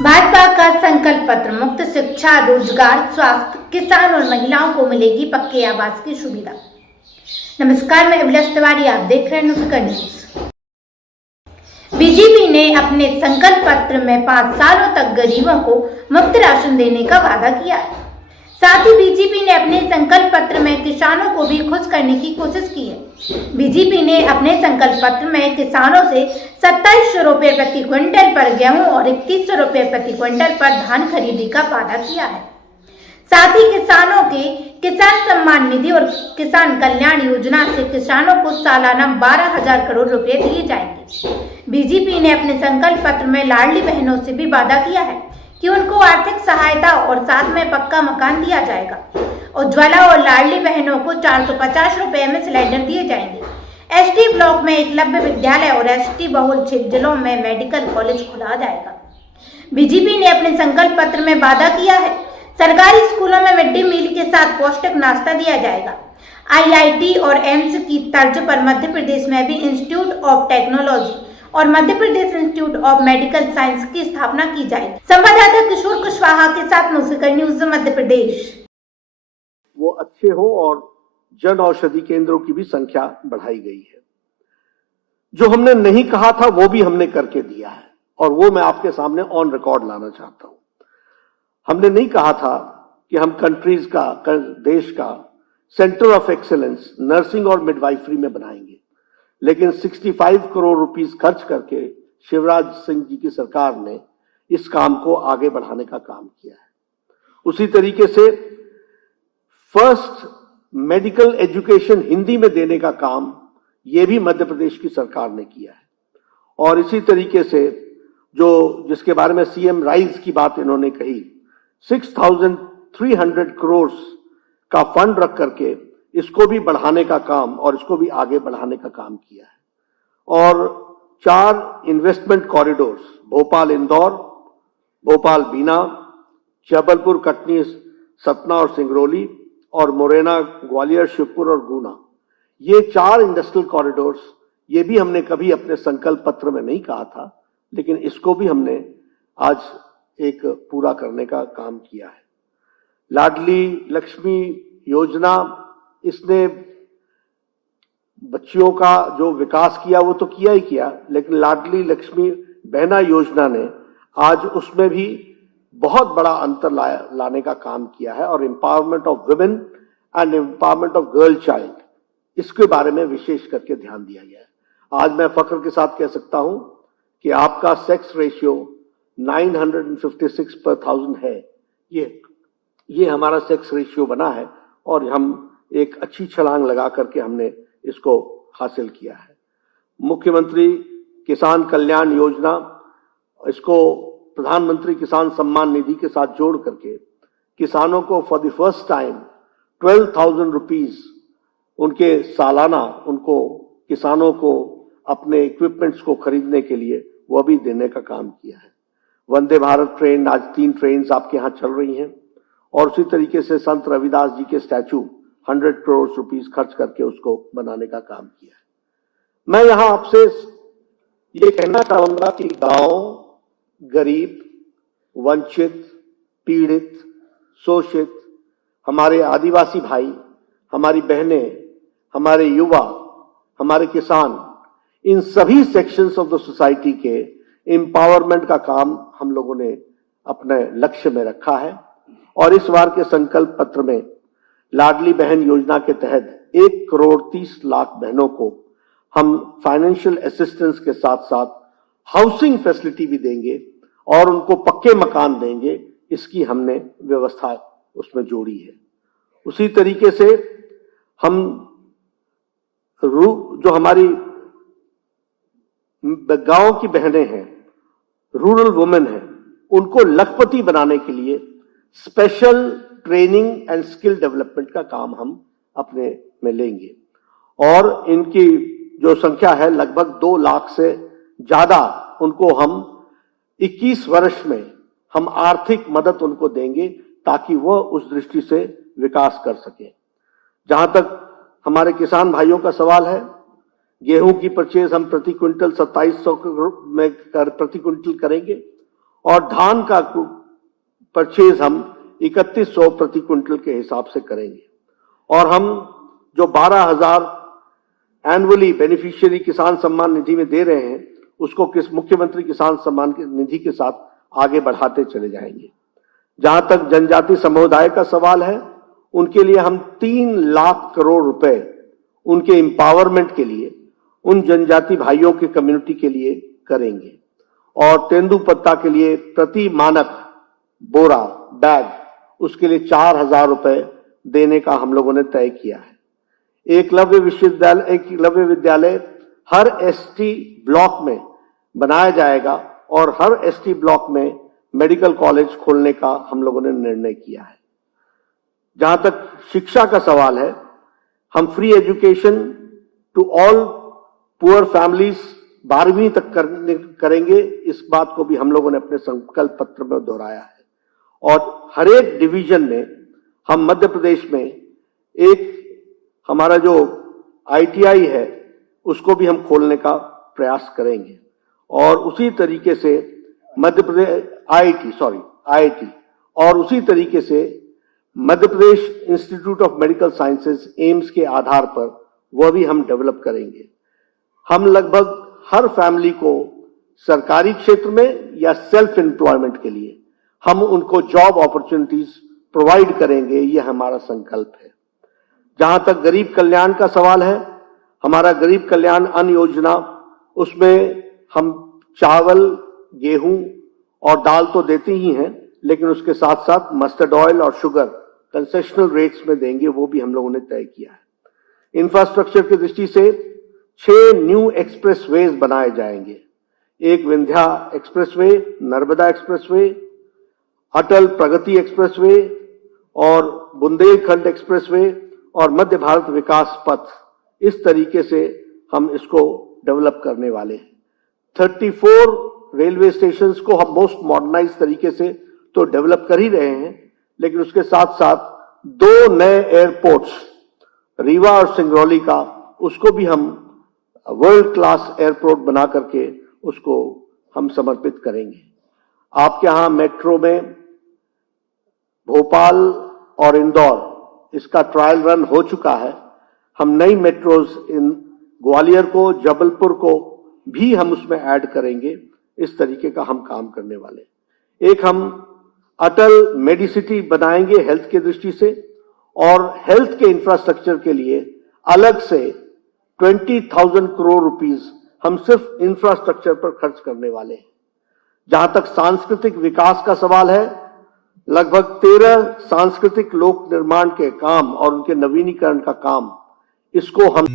भाजपा का संकल्प पत्र, मुक्त शिक्षा, रोजगार, स्वास्थ्य, किसान और महिलाओं को मिलेगी पक्के आवास की सुविधा। नमस्कार, मैं अभिलाष तिवारी, आप देख रहे हैं न्यूज़ न्यूज। बीजेपी ने अपने संकल्प पत्र में 5 सालों तक गरीबों को मुफ्त राशन देने का वादा किया है। साथ ही बीजेपी ने अपने संकल्प पत्र में किसानों को भी खुश करने की कोशिश की है। बीजेपी ने अपने संकल्प पत्र में किसानों से 2700 रुपये प्रति क्विंटल पर गेहूं और 3100 रुपये प्रति क्विंटल पर धान खरीदी का वादा किया है। साथ ही किसानों के किसान सम्मान निधि और किसान कल्याण योजना से किसानों को सालाना 12,000 करोड़ रुपए दिए जाएंगे। बीजेपी ने अपने संकल्प पत्र में लाडली बहनों से भी वादा किया है कि उनको आर्थिक सहायता और साथ में पक्का मकान दिया जाएगा। उज्ज्वला और लाडली बहनों को 450 रुपए में सिलेंडर दिए जाएंगे। एसटी ब्लॉक में एकलव्य विद्यालय और एसटी बहुल जिलों में मेडिकल कॉलेज खुला जाएगा। बीजेपी ने अपने संकल्प पत्र में वादा किया है, सरकारी स्कूलों में मिड डे मील के साथ पौष्टिक नाश्ता दिया जाएगा। आईआईटी और एम्स की तर्ज पर मध्य प्रदेश में भी इंस्टीट्यूट ऑफ टेक्नोलॉजी और मध्य Pradesh institute of medical science की स्थापना की जाएगी। संवाददाता किशोर कुशवाहा के साथ न्यूज़ न्यूज़ मध्य प्रदेश। वो अच्छे हो और जन औषधि केंद्रों की भी संख्या बढ़ाई गई है। जो हमने नहीं कहा था वो भी हमने करके दिया है और वो मैं आपके सामने ऑन रिकॉर्ड लाना चाहता हूं। हमने नहीं कहा था कि हम कंट्रीज का, देश का सेंटर ऑफ एक्सीलेंस नर्सिंग और मिडवाइफरी में बनाएंगे, लेकिन 65 करोड़ रुपीस खर्च करके शिवराज सिंह जी की सरकार ने इस काम को आगे बढ़ाने का काम किया है। उसी तरीके से फर्स्ट मेडिकल एजुकेशन हिंदी में देने का काम यह भी मध्य प्रदेश की सरकार ने किया है। और इसी तरीके से जिसके बारे में सीएम राइज की बात इन्होंने कही, 6,300 करोड़ का फंड रख करके इसको भी बढ़ाने का काम और इसको भी आगे बढ़ाने का काम किया है। और 4 इन्वेस्टमेंट कॉरिडोर्स, भोपाल इंदौर, भोपाल बीना, जबलपुर कटनी सतना और सिंगरौली और मुरैना ग्वालियर शिवपुर और गुना, ये 4 इंडस्ट्रियल कॉरिडोर्स, ये भी हमने कभी अपने संकल्प पत्र में नहीं कहा था, लेकिन इसको भी हमने आज एक पूरा करने का काम किया है। लाडली लक्ष्मी योजना, इसने बच्चियों का जो विकास किया वो तो किया ही किया, लेकिन लाडली लक्ष्मी बहना योजना ने आज उसमें भी बहुत बड़ा अंतर लाने का काम किया है और empowerment of women and empowerment of girl child, इसके बारे में विशेष करके ध्यान दिया गया है। आज मैं फख्र के साथ कह सकता हूं कि आपका सेक्स रेशियो 956 पर 1000 है। ये हमारा सेक्स रेशियो बना है और हम एक अच्छी छलांग लगा करके हमने इसको हासिल किया है। मुख्यमंत्री किसान कल्याण योजना, इसको प्रधानमंत्री किसान सम्मान निधि के साथ जोड़ करके किसानों को for the first time 12,000 rupees उनके सालाना, उनको किसानों को अपने इक्विपमेंट्स को खरीदने के लिए वह भी देने का काम किया है। वंदे भारत ट्रेन, आज 3 ट्रेन आपके यहाँ चल रही हैं और उसी तरीके से संत रविदास जी के स्टैचू 100 करोड़ रुपीस खर्च करके उसको बनाने का काम किया है। मैं यहां आपसे ये कहना चाहूंगा कि गांव, गरीब, वंचित, पीड़ित, शोषित, हमारे आदिवासी भाई, हमारी बहनें, हमारे युवा, हमारे किसान, इन सभी सेक्शंस ऑफ द सोसाइटी के एम्पावरमेंट का काम हम लोगों ने अपने लक्ष्य में रखा है। और इस बार के संकल्प पत्र में लाडली बहन योजना के तहत 1,30,00,000 बहनों को हम फाइनेंशियल असिस्टेंस के साथ साथ हाउसिंग फैसिलिटी भी देंगे और उनको पक्के मकान देंगे, इसकी हमने व्यवस्था उसमें जोड़ी है। उसी तरीके से हम जो हमारी गांव की बहनें हैं, रूरल वुमेन हैं, उनको लखपति बनाने के लिए special training and skill development का काम हम अपने में लेंगे और इनकी जो संख्या है लगभग 2 लाख से ज्यादा, उनको हम 21 वर्ष में हम आर्थिक मदद उनको देंगे ताकि वह उस दृष्टि से विकास कर सके। जहां तक हमारे किसान भाइयों का सवाल है, गेहूं की परचेज हम प्रति क्विंटल 2700 में प्रति क्विंटल करेंगे और धान का परचेज हम 3100 प्रति क्विंटल के हिसाब से करेंगे। और हम जो 12,000 एनुअली बेनिफिशियरी किसान सम्मान निधि में दे रहे हैं उसको मुख्यमंत्री किसान सम्मान निधि के साथ आगे बढ़ाते चले जाएंगे। जहां तक जनजाति समुदाय का सवाल है, उनके लिए हम 3 लाख करोड़ रुपए उनके एम्पावरमेंट के लिए, उन जनजाति भाइयों के कम्युनिटी के लिए करेंगे। और तेंदुपत्ता के लिए प्रति मानक बोरा बैग उसके लिए 4,000 रुपए देने का हम लोगों ने तय किया है। एकलव्य विद्यालय हर एसटी ब्लॉक में बनाया जाएगा और हर एसटी ब्लॉक में मेडिकल कॉलेज खोलने का हम लोगों ने निर्णय किया है। जहां तक शिक्षा का सवाल है, हम free education to all poor families 12वीं तक करेंगे। इस बात को भी हम लोगों ने अपने संकल्प पत्र में दोहराया है। और हर एक डिवीजन में हम मध्य प्रदेश में एक हमारा जो आईटीआई है उसको भी हम खोलने का प्रयास करेंगे। और उसी तरीके से मध्य प्रदेश आईआईटी और उसी तरीके से Madhya Pradesh institute of medical sciences AIIMS के आधार पर वह भी हम डेवलप करेंगे। हम लगभग हर फैमिली को सरकारी क्षेत्र में या सेल्फ एम्प्लॉयमेंट के लिए हम उनको जॉब अपॉर्चुनिटीज प्रोवाइड करेंगे, यह हमारा संकल्प है। जहां तक गरीब कल्याण का सवाल है, हमारा गरीब कल्याण अन्न योजना, उसमें हम चावल, गेहूं और दाल तो देते ही हैं, लेकिन उसके साथ साथ मस्टर्ड ऑयल और शुगर कंसेशनल रेट्स में देंगे, वो भी हम लोगों ने तय किया है। इंफ्रास्ट्रक्चर की दृष्टि से 6 न्यू एक्सप्रेसवेज बनाए जाएंगे। एक विंध्या एक्सप्रेसवे, नर्मदा एक्सप्रेसवे, अटल प्रगति एक्सप्रेसवे और बुंदेलखंड एक्सप्रेसवे और मध्य भारत विकास पथ। इस तरीके से हम इसको डेवलप करने वाले हैं। 34 रेलवे स्टेशंस को हम मोस्ट मॉडर्नाइज तरीके से तो डेवलप कर ही रहे हैं, लेकिन उसके साथ साथ 2 नए एयरपोर्ट्स, रीवा और सिंगरौली का, उसको भी हम वर्ल्ड क्लास एयरपोर्ट बना करके उसको हम समर्पित करेंगे। आपके यहां मेट्रो में भोपाल और इंदौर इसका ट्रायल रन हो चुका है। हम नई मेट्रोज इन ग्वालियर को, जबलपुर को भी हम उसमें ऐड करेंगे। इस तरीके का हम काम करने वाले। एक हम अटल मेडिसिटी बनाएंगे हेल्थ की दृष्टि से, और हेल्थ के इंफ्रास्ट्रक्चर के लिए अलग से 20,000 करोड़ रुपीस हम सिर्फ इंफ्रास्ट्रक्चर पर खर्च करने वाले हैं। जहां तक सांस्कृतिक विकास का सवाल है, लगभग 13 सांस्कृतिक लोक निर्माण के काम और उनके नवीनीकरण का काम, इसको हम